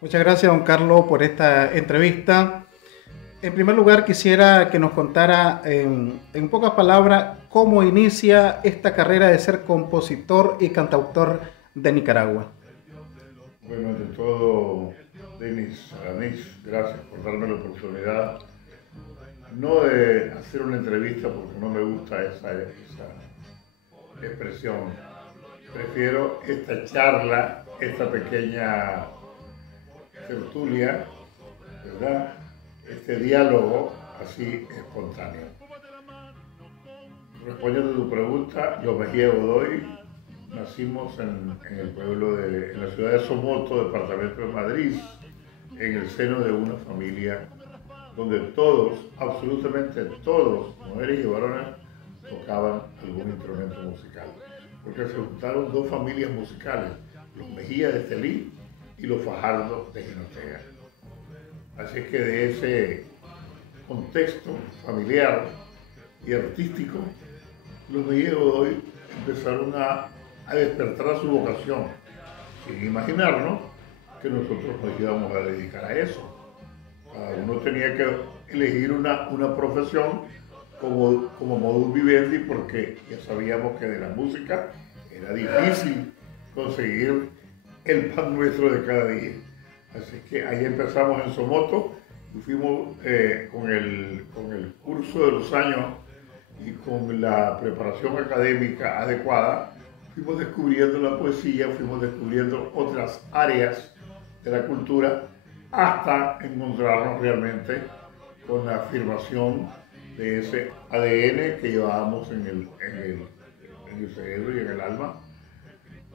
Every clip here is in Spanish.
Muchas gracias, don Carlos, por esta entrevista. En primer lugar, quisiera que nos contara en pocas palabras cómo inicia esta carrera de ser compositor y cantautor de Nicaragua. Bueno, ante todo, Denis Aranís, gracias por darme la oportunidad, no de hacer una entrevista porque no me gusta esa expresión, prefiero esta charla, esta pequeña tertulia, ¿verdad? Este diálogo así espontáneo. Respondiendo a tu pregunta, yo Mejía Godoy, nacimos en la ciudad de Somoto, departamento de Madrid, en el seno de una familia donde todos, absolutamente todos, mujeres y varones, tocaban algún instrumento musical. Porque se juntaron dos familias musicales, los Mejía de Estelí y los Fajardo de Jinotega. Así que de ese contexto familiar y artístico, los Mejía Godoy empezaron a despertar su vocación, sin imaginarnos que nosotros nos íbamos a dedicar a eso. Cada uno tenía que elegir una profesión como modus vivendi, porque ya sabíamos que de la música era difícil conseguir el pan nuestro de cada día. Así que ahí empezamos en Somoto y fuimos con el curso de los años y con la preparación académica adecuada, fuimos descubriendo la poesía, fuimos descubriendo otras áreas de la cultura, hasta encontrarnos realmente con la afirmación de ese ADN que llevábamos en el cerebro y en el alma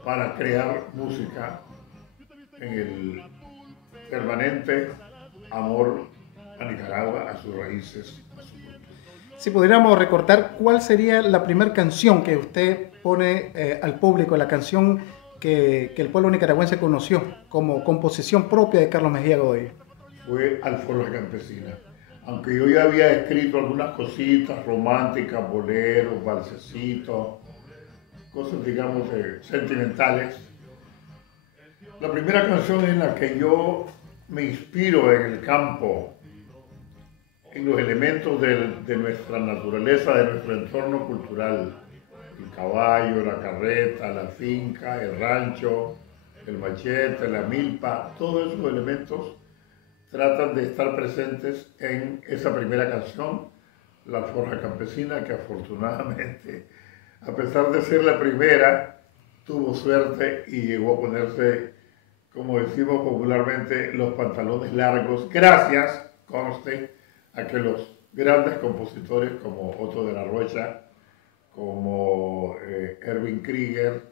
para crear música en el permanente amor a Nicaragua, a sus raíces. Si pudiéramos recordar, ¿cuál sería la primera canción que usted pone al público, la canción que el pueblo nicaragüense conoció como composición propia de Carlos Mejía Godoy? Fue Alforja Campesina. Aunque yo ya había escrito algunas cositas románticas, boleros, valsecitos, cosas, digamos, sentimentales, la primera canción en la que yo me inspiro en el campo, en los elementos de nuestra naturaleza, de nuestro entorno cultural, el caballo, la carreta, la finca, el rancho, el machete, la milpa, todos esos elementos tratan de estar presentes en esa primera canción, La Forja Campesina, que afortunadamente, a pesar de ser la primera, tuvo suerte y llegó a ponerse, como decimos popularmente, los pantalones largos, gracias, conste, a que los grandes compositores como Otto de la Rocha, como Erwin Krieger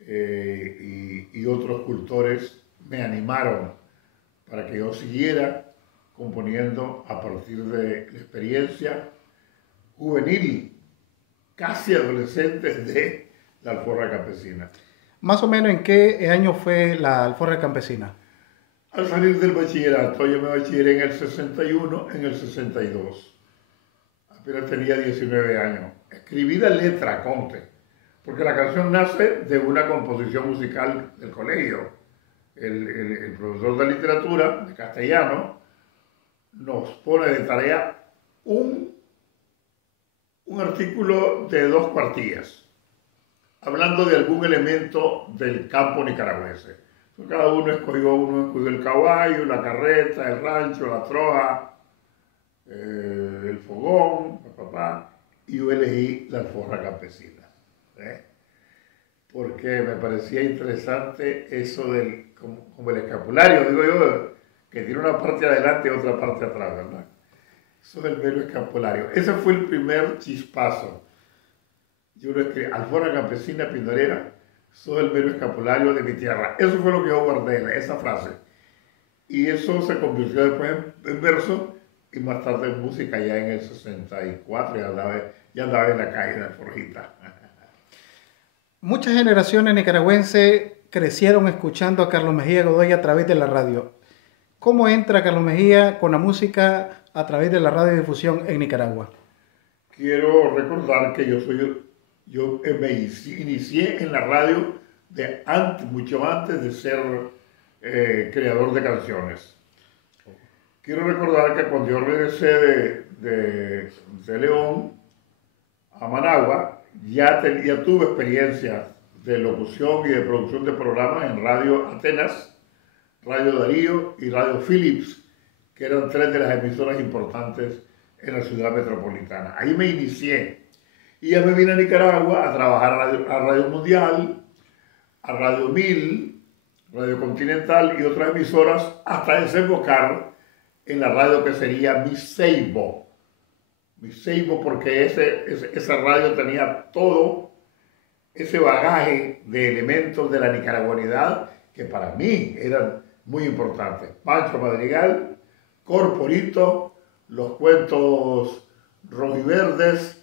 y otros cultores me animaron para que yo siguiera componiendo a partir de la experiencia juvenil, casi adolescente, de la Alforja Campesina. Más o menos, ¿en qué año fue la Alforja Campesina? Al salir del bachillerato, yo me bachilleré en el 61, en el 62. Apenas tenía 19 años. Escribí la letra, conte, porque la canción nace de una composición musical del colegio. El profesor de literatura, de castellano, nos pone de tarea un artículo de 2 cuartillas, hablando de algún elemento del campo nicaragüense. Cada uno escogió el caballo, la carreta, el rancho, la troja, el fogón, y yo elegí la Alforja Campesina. Porque me parecía interesante eso como el escapulario, digo yo, que tiene una parte adelante y otra parte atrás, ¿verdad? Eso es el mero escapulario. Ese fue el primer chispazo. Yo lo escribí, Alforja Campesina Pindorera, soy el mero escapulario de mi tierra. Eso fue lo que yo guardé, esa frase. Y eso se convirtió después en verso y más tarde en música. Ya en el 64 ya andaba en la calle de Alforjita. Muchas generaciones nicaragüenses crecieron escuchando a Carlos Mejía Godoy a través de la radio. ¿Cómo entra Carlos Mejía con la música a través de la radiodifusión en Nicaragua? Quiero recordar que yo me inicié en la radio mucho antes de ser creador de canciones. Quiero recordar que cuando yo regresé de León a Managua, ya tuve experiencia de locución y de producción de programas en Radio Atenas, Radio Darío y Radio Philips, que eran tres de las emisoras importantes en la ciudad metropolitana. Ahí me inicié y ya me vine a Nicaragua a trabajar a Radio Mundial, a Radio 1000, Radio Continental y otras emisoras hasta desembocar en la radio que sería Mi Seibo. Mi Seibo, porque esa radio tenía todo ese bagaje de elementos de la nicaragüenidad que para mí eran muy importantes. Pancho Madrigal, Corporito, los cuentos rojiverdes,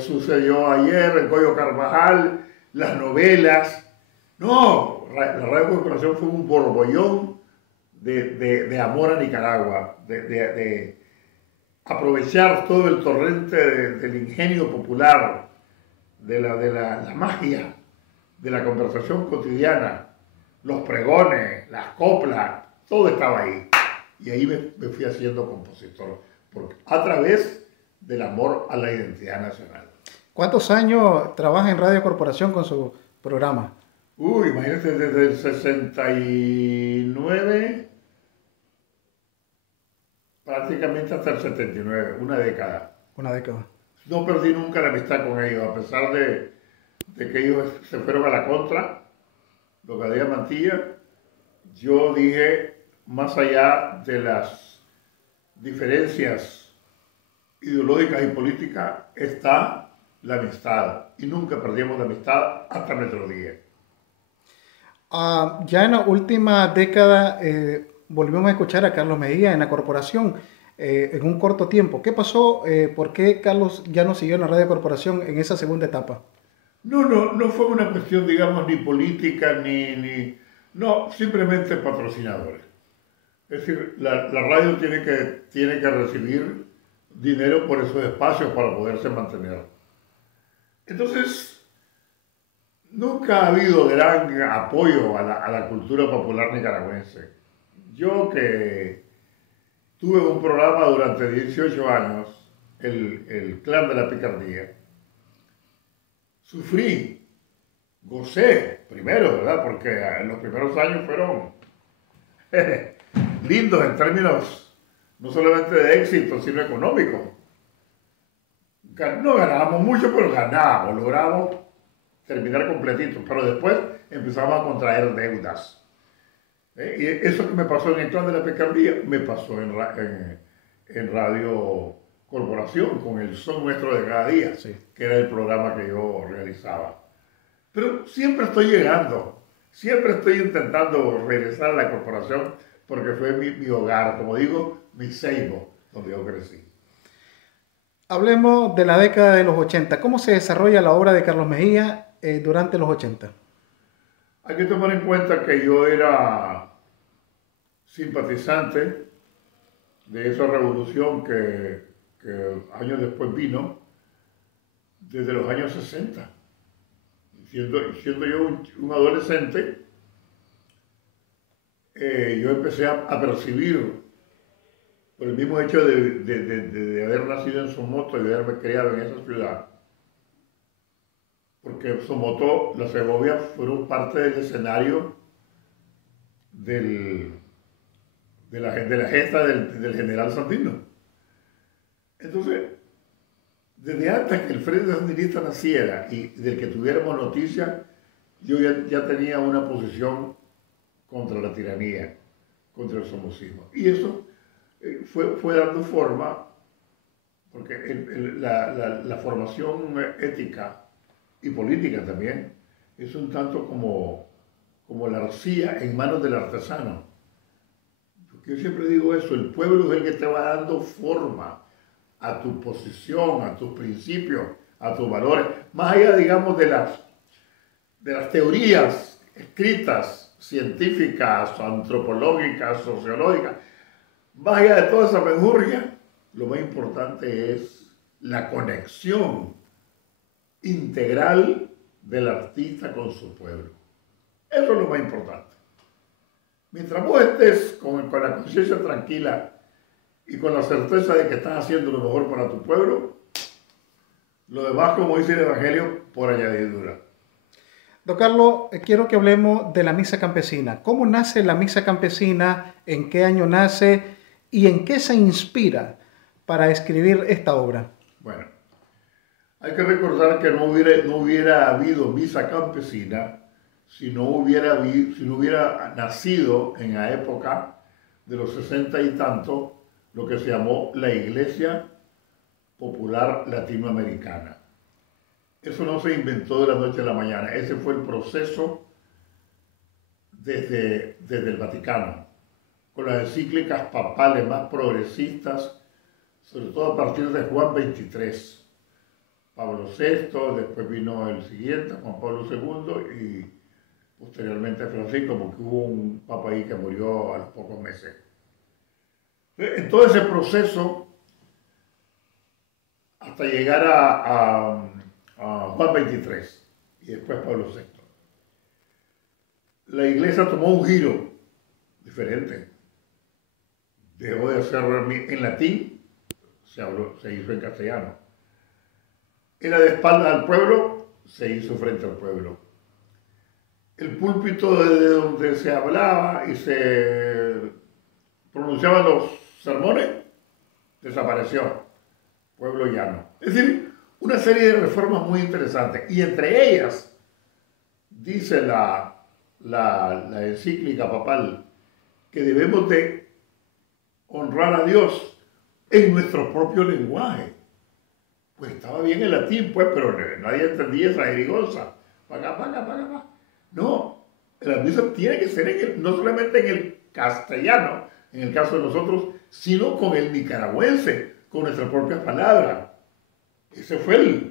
Sucedió Ayer, El Goyo Carvajal, las novelas. No, la Radio Corporación fue un borbollón de amor a Nicaragua, de aprovechar todo el torrente del ingenio popular, de la magia, de la conversación cotidiana, los pregones, las coplas, todo estaba ahí. Y ahí me fui haciendo compositor, a través del amor a la identidad nacional. ¿Cuántos años trabaja en Radio Corporación con su programa? Imagínate, desde el 69, prácticamente hasta el 79, una década. Una década. No perdí nunca la amistad con ellos, a pesar de que ellos se fueron a la contra, los Gadea Mantilla. Yo dije, más allá de las diferencias ideológicas y políticas, está la amistad. Y nunca perdimos la amistad hasta nuestro día. Ya en la última década volvimos a escuchar a Carlos Mejía en la corporación en un corto tiempo. ¿Qué pasó? ¿Por qué Carlos ya no siguió en la Radio Corporación en esa segunda etapa? No fue una cuestión, digamos, ni política, no, simplemente patrocinadores. Es decir, la radio tiene que recibir dinero por esos espacios para poderse mantener. Entonces, nunca ha habido gran apoyo a la cultura popular nicaragüense. Yo que tuve un programa durante 18 años, el Clan de la Picardía, sufrí, gocé primero, ¿verdad? Porque en los primeros años fueron lindos en términos no solamente de éxito, sino económico. No ganábamos mucho, pero ganábamos, lográbamos terminar completito. Pero después empezamos a contraer deudas. Y eso que me pasó en el Clan de la Picardía, me pasó en Radio Corporación, con el Son Nuestro de Cada Día, sí, que era el programa que yo realizaba. Pero siempre estoy llegando, siempre estoy intentando regresar a la corporación, porque fue mi hogar, como digo, mi seibo, donde yo crecí. Hablemos de la década de los 80. ¿Cómo se desarrolla la obra de Carlos Mejía durante los 80? Hay que tomar en cuenta que yo era simpatizante de esa revolución que años después vino, desde los años 60. Siendo yo un adolescente, yo empecé a percibir, por el mismo hecho de haber nacido en Somoto y de haberme criado en esa ciudad, porque Somoto, la Segovia, fueron parte del escenario de la gesta del general Sandino. Entonces, desde antes que el Frente Sandinista naciera y del que tuviéramos noticias, yo ya tenía una posición contra la tiranía, contra el somocismo. Y eso fue dando forma, porque la formación ética y política también es un tanto como la arcilla en manos del artesano. Porque yo siempre digo eso, el pueblo es el que te va dando forma a tu posición, a tus principios, a tus valores, más allá, digamos, de las teorías escritas, científicas, antropológicas, sociológicas, más allá de toda esa menjurria, lo más importante es la conexión integral del artista con su pueblo. Eso es lo más importante. Mientras vos estés con la conciencia tranquila y con la certeza de que estás haciendo lo mejor para tu pueblo, lo demás, como dice el Evangelio, por añadidura. Don Carlos, quiero que hablemos de la misa campesina. ¿Cómo nace la misa campesina? ¿En qué año nace? ¿Y en qué se inspira para escribir esta obra? Bueno, hay que recordar que no hubiera habido misa campesina si no hubiera nacido en la época de los 60 y tanto lo que se llamó la Iglesia Popular Latinoamericana. Eso no se inventó de la noche a la mañana, ese fue el proceso desde el Vaticano, con las encíclicas papales más progresistas, sobre todo a partir de Juan XXIII. Pablo VI, después vino el siguiente, Juan Pablo II, y posteriormente Francisco, porque hubo un papa ahí que murió a los pocos meses. En todo ese proceso, hasta llegar a Juan XXIII y después Pablo VI, la iglesia tomó un giro diferente. Dejó de hacerlo en latín, se hizo en castellano. Era de espaldas al pueblo, se hizo frente al pueblo. El púlpito desde donde se hablaba y se pronunciaban los sermones, desapareció. Pueblo llano. Es decir, una serie de reformas muy interesantes. Y entre ellas, dice la encíclica papal, que debemos de honrar a Dios en nuestro propio lenguaje. Pues estaba bien el latín, pues, pero nadie entendía esa jerigonza. Paga. No, la misa tiene que ser no solamente en el castellano, en el caso de nosotros, sino con el nicaragüense, con nuestras propias palabras. Esa fue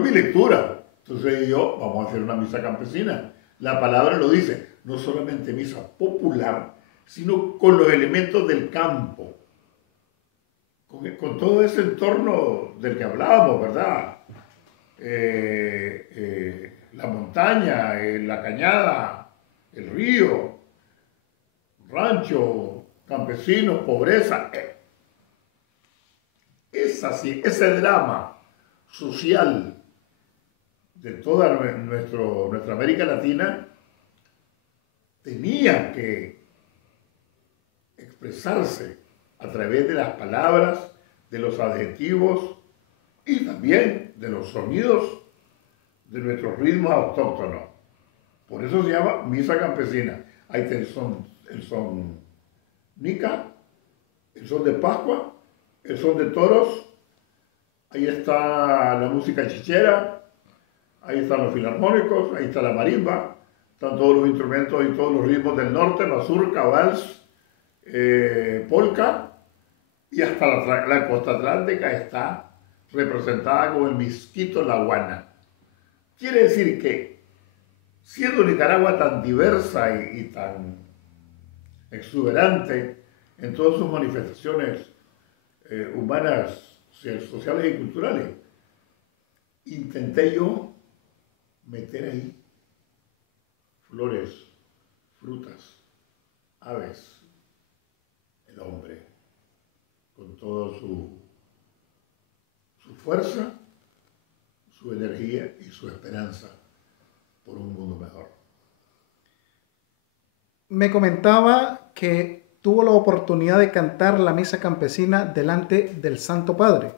mi lectura. Entonces yo, vamos a hacer una misa campesina. La palabra lo dice, no solamente misa popular, sino con los elementos del campo. Con todo ese entorno del que hablábamos, ¿verdad? La montaña, la cañada, el río, rancho, campesinos, pobreza. Ese drama social de toda nuestra América Latina tenía que expresarse a través de las palabras, de los adjetivos y también de los sonidos de nuestros ritmos autóctonos. Por eso se llama misa campesina. Ahí está el son nica, el son de Pascua, el son de toros, ahí está la música chichera, ahí están los filarmónicos, ahí está la marimba, están todos los instrumentos y todos los ritmos del norte, mazurca, vals, polka, y hasta la costa atlántica está representada con el misquito la guana. Quiere decir que, siendo Nicaragua tan diversa y tan exuberante en todas sus manifestaciones humanas, sociales y culturales, intenté yo meter ahí flores, frutas, aves, el hombre, con toda su fuerza, su energía y su esperanza por un mundo mejor. Me comentaba que tuvo la oportunidad de cantar la misa campesina delante del Santo Padre.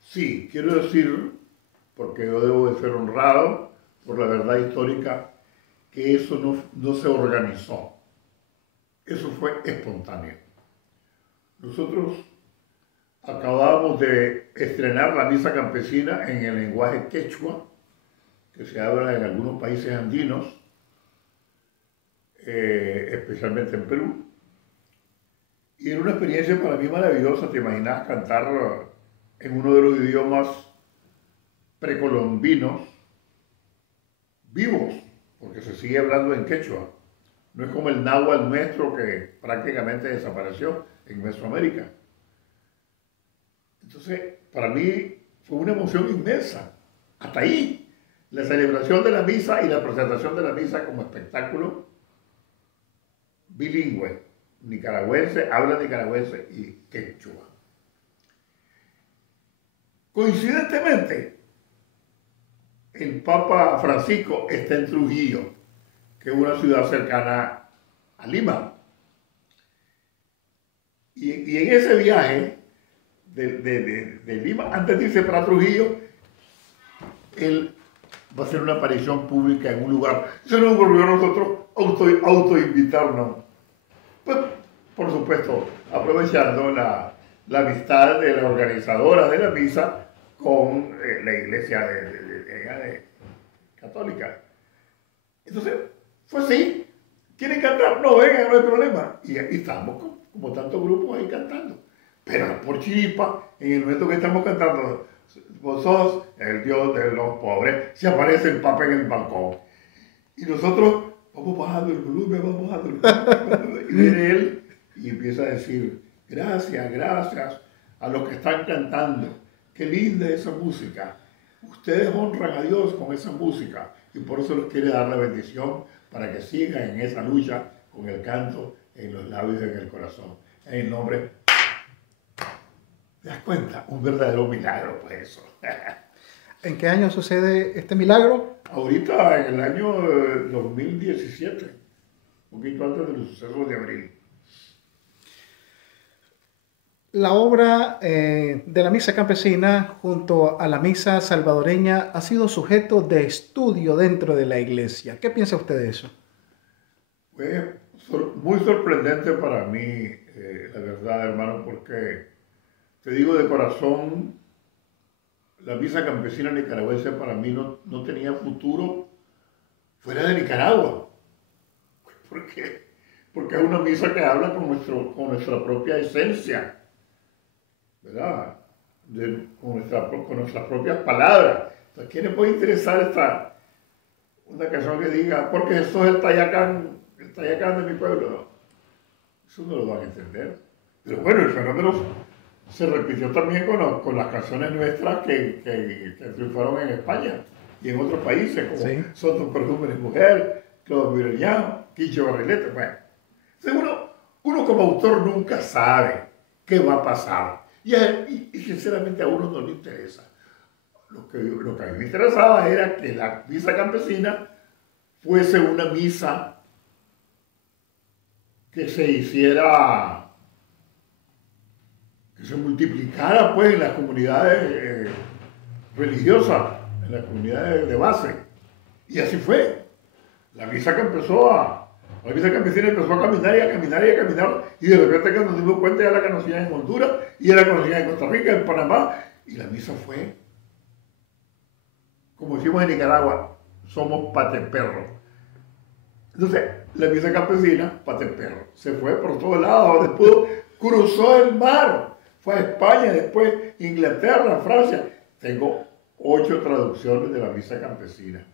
Sí, quiero decir, porque yo debo de ser honrado por la verdad histórica, que eso no se organizó. Eso fue espontáneo. Nosotros acabamos de estrenar la misa campesina en el lenguaje quechua, que se habla en algunos países andinos, especialmente en Perú. Y era una experiencia para mí maravillosa. ¿Te imaginas cantar en uno de los idiomas precolombinos vivos? Porque se sigue hablando en quechua. No es como el náhuatl nuestro que prácticamente desapareció en Mesoamérica. Entonces, para mí fue una emoción inmensa. Hasta ahí, la celebración de la misa y la presentación de la misa como espectáculo bilingüe, nicaragüense, habla nicaragüense y quechua. Coincidentemente, el Papa Francisco está en Trujillo, que es una ciudad cercana a Lima. Y en ese viaje de Lima, antes de irse para Trujillo, él va a hacer una aparición pública en un lugar. Se nos ocurrió a nosotros autoinvitarnos. Pues, por supuesto, aprovechando la amistad de la organizadora de la misa con la iglesia de católica. Entonces, fue así. ¿Quieren cantar? No, vengan, no hay problema. Y estamos como tantos grupos ahí cantando. Pero por chiripa, en el momento que estamos cantando, vos sos el Dios de los pobres, se aparece el Papa en el balcón. Y nosotros vamos bajando el volumen, vamos bajando el volumen. Y viene él y empieza a decir, gracias, gracias a los que están cantando. Qué linda esa música. Ustedes honran a Dios con esa música y por eso les quiere dar la bendición para que sigan en esa lucha con el canto en los labios y en el corazón. En el nombre, ¿te das cuenta? Un verdadero milagro, pues eso. ¿En qué año sucede este milagro? Ahorita, en el año 2017, un poquito antes de los sucesos de abril. La obra de la misa campesina junto a la misa salvadoreña ha sido sujeto de estudio dentro de la iglesia. ¿Qué piensa usted de eso? Fue muy sorprendente para mí, la verdad, hermano, porque te digo de corazón, la misa campesina nicaragüense para mí no tenía futuro fuera de Nicaragua. ¿Por qué? Porque es una misa que habla con nuestra propia esencia, ¿verdad? Con nuestras propias palabras. Entonces, ¿quién le puede interesar una canción que diga, porque Jesús es el Tayacán de mi pueblo? No. Eso no lo van a entender. Pero bueno, el fenómeno se repitió también con las canciones nuestras que triunfaron en España y en otros países, como sí. Son tus perfumes mujer, Claudio Mirellán, Quicho Barrilete. Bueno, entonces uno como autor nunca sabe qué va a pasar. Y sinceramente a uno no le interesa. Lo que a mí me interesaba era que la misa campesina fuese una misa que se hiciera, que se multiplicara pues en las comunidades religiosas, en las comunidades de base. Y así fue. La misa campesina empezó a caminar y a caminar y a caminar, y de repente que nos dimos cuenta ya la conocían en Honduras, y ya la conocían en Costa Rica, en Panamá, y la misa fue, como decimos en Nicaragua, somos pateperros. Entonces, la misa campesina, pateperro, se fue por todos lados, después cruzó el mar, fue a España, después Inglaterra, Francia. Tengo 8 traducciones de la misa campesina,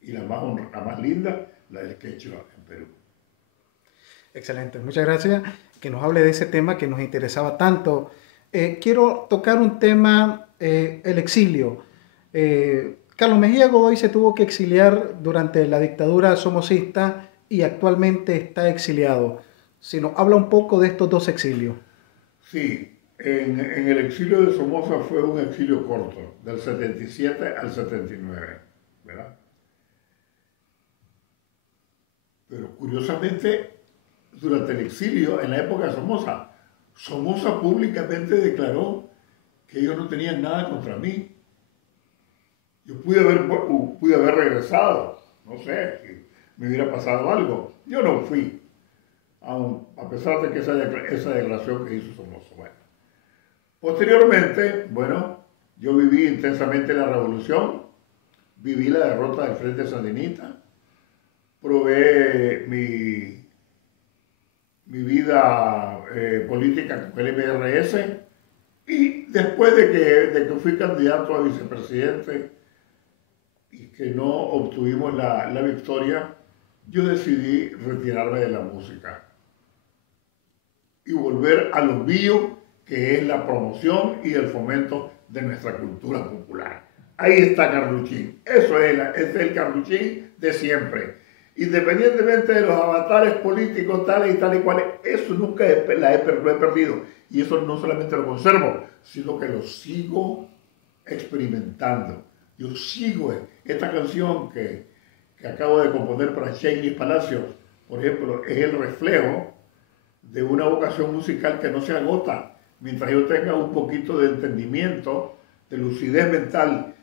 y la más linda, la del quechua en Perú. Excelente, muchas gracias. Que nos hable de ese tema que nos interesaba tanto. Quiero tocar un tema, el exilio. Carlos Mejía Godoy se tuvo que exiliar durante la dictadura somocista y actualmente está exiliado. Si nos habla un poco de estos 2 exilios. Sí, en el exilio de Somoza fue un exilio corto, del 77 al 79, ¿verdad? Pero curiosamente, durante el exilio, en la época de Somoza públicamente declaró que ellos no tenían nada contra mí. Yo pude haber regresado, no sé, si me hubiera pasado algo. Yo no fui, a pesar de que esa declaración que hizo Somoza. Bueno. Posteriormente, bueno, yo viví intensamente la revolución, viví la derrota del Frente Sandinista, probé mi vida política con el MRS, y después de que fui candidato a vicepresidente y que no obtuvimos la victoria, yo decidí retirarme de la música y volver a lo mío, que es la promoción y el fomento de nuestra cultura popular. Ahí está Carluchín, es el Carluchín de siempre. independientemente de los avatares políticos tales y tales y cuales, eso nunca lo he perdido. Y eso no solamente lo conservo, sino que lo sigo experimentando. Yo sigo esta canción que acabo de componer para Shainis Palacios, por ejemplo, es el reflejo de una vocación musical que no se agota. Mientras yo tenga un poquito de entendimiento, de lucidez mental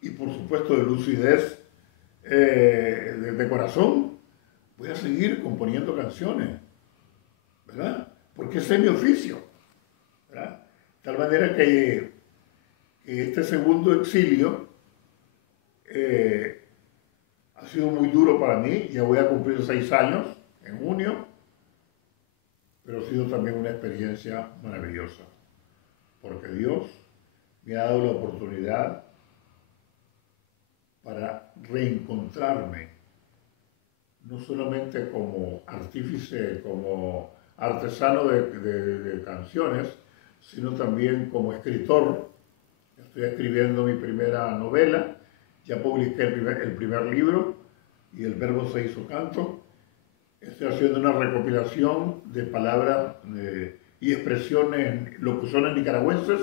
y por supuesto de lucidez de corazón, voy a seguir componiendo canciones, ¿verdad? Porque ese es mi oficio, ¿verdad? De tal manera que este segundo exilio ha sido muy duro para mí. Ya voy a cumplir 6 años en junio, pero ha sido también una experiencia maravillosa, porque Dios me ha dado la oportunidad para reencontrarme, no solamente como artífice, como artesano de canciones, sino también como escritor. Estoy escribiendo mi primera novela, ya publiqué el primer libro y El Verbo se hizo canto. Estoy haciendo una recopilación de palabras y expresiones, locuciones nicaragüenses,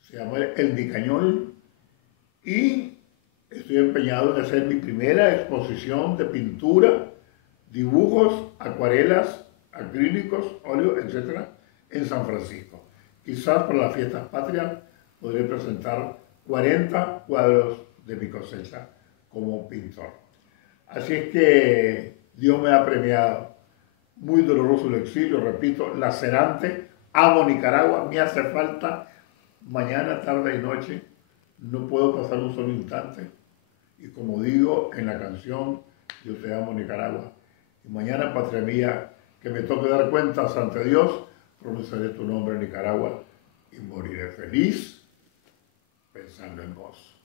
se llama El Nicañol, y estoy empeñado en hacer mi primera exposición de pintura, dibujos, acuarelas, acrílicos, óleo, etc. en San Francisco. Quizás para las fiestas patrias podré presentar 40 cuadros de mi cosecha como pintor. Así es que Dios me ha premiado. Muy doloroso el exilio, repito, lacerante. Amo Nicaragua, me hace falta mañana, tarde y noche. No puedo pasar un solo instante. Y como digo en la canción, yo te amo Nicaragua. Y mañana, patria mía, que me toque dar cuentas ante Dios, pronunciaré tu nombre Nicaragua y moriré feliz pensando en vos.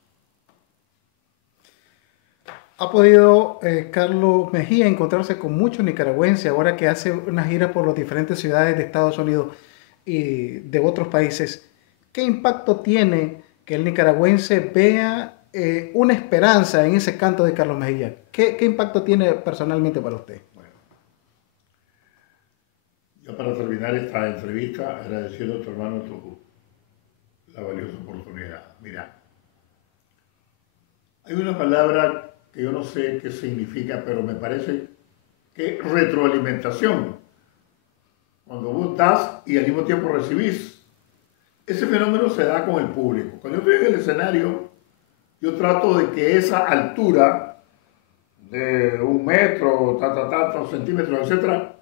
¿Ha podido Carlos Mejía encontrarse con muchos nicaragüenses ahora que hace una gira por las diferentes ciudades de Estados Unidos y de otros países? ¿Qué impacto tiene que el nicaragüense vea una esperanza en ese canto de Carlos Mejía? ¿Qué impacto tiene personalmente para usted? Bueno, yo para terminar esta entrevista agradeciendo a tu hermano la valiosa oportunidad. Mira, hay una palabra que yo no sé qué significa, pero me parece que retroalimentación. Cuando vos das y al mismo tiempo recibís. Ese fenómeno se da con el público. Cuando yo estoy en el escenario, yo trato de que esa altura de 1 metro, tantos centímetros, etcétera,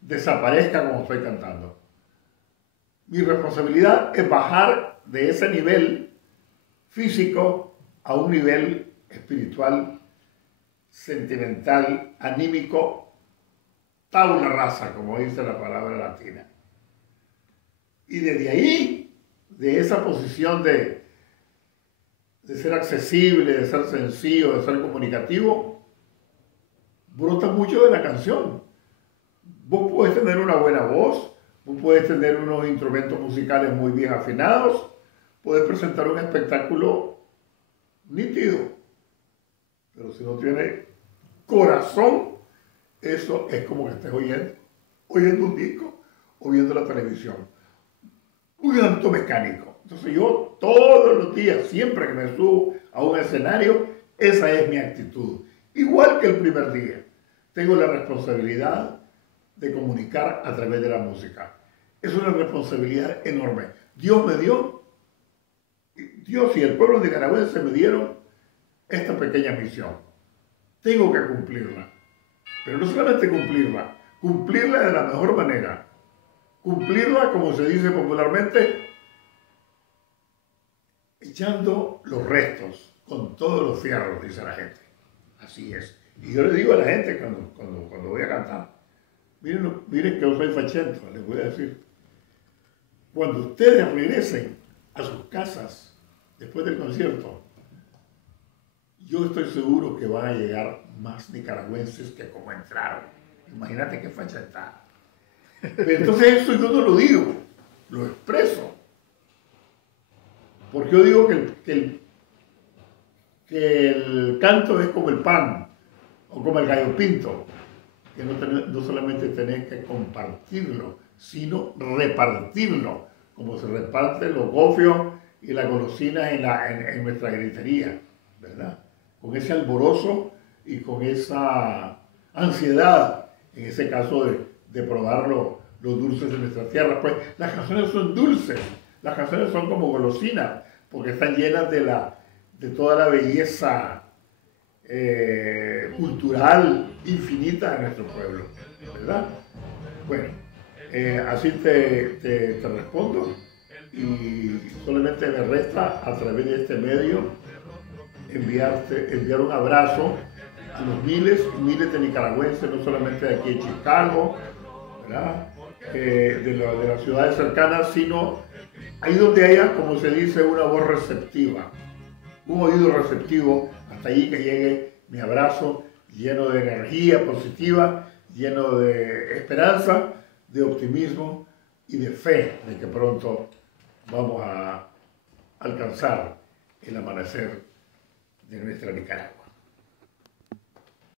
desaparezca cuando estoy cantando. Mi responsabilidad es bajar de ese nivel físico a un nivel espiritual, sentimental, anímico, tabula rasa, como dice la palabra latina. Y desde ahí, de esa posición de ser accesible, de ser sencillo, de ser comunicativo, brota mucho de la canción. Vos podés tener una buena voz, vos podés tener unos instrumentos musicales muy bien afinados, podés presentar un espectáculo nítido, pero si no tiene corazón, eso es como que estés oyendo un disco o viendo la televisión. Un acto mecánico. Entonces yo todos los días, siempre que me subo a un escenario, esa es mi actitud. Igual que el primer día, tengo la responsabilidad de comunicar a través de la música. Es una responsabilidad enorme. Dios me dio, Dios y el pueblo nicaragüense me dieron esta pequeña misión. Tengo que cumplirla. Pero no solamente cumplirla de la mejor manera. Cumplirla, como se dice popularmente, echando los restos con todos los fierros, dice la gente. Así es. Y yo le digo a la gente cuando voy a cantar, miren que yo soy fachento, les voy a decir. Cuando ustedes regresen a sus casas después del concierto, yo estoy seguro que van a llegar más nicaragüenses que como entraron. Imagínate qué facha. Pero entonces eso yo no lo digo, lo expreso. Porque yo digo que el canto es como el pan. o como el gallo pinto, que no solamente tenés que compartirlo, sino repartirlo, como se reparten los gofios y las golosinas en nuestra gritería, ¿verdad? Con ese alborozo y con esa ansiedad, en ese caso de probar los dulces de nuestra tierra. Pues las canciones son dulces, las canciones son como golosinas, porque están llenas de toda la belleza cultural infinita de nuestro pueblo, ¿verdad? Bueno, así te respondo, y solamente me resta a través de este medio enviar un abrazo a los miles y miles de nicaragüenses, no solamente de aquí en Chicago, ¿verdad? De las ciudades cercanas, sino ahí donde haya, como se dice, una voz receptiva, un oído receptivo, hasta allí que llegue mi abrazo lleno de energía positiva, lleno de esperanza, de optimismo y de fe de que pronto vamos a alcanzar el amanecer de nuestra Nicaragua.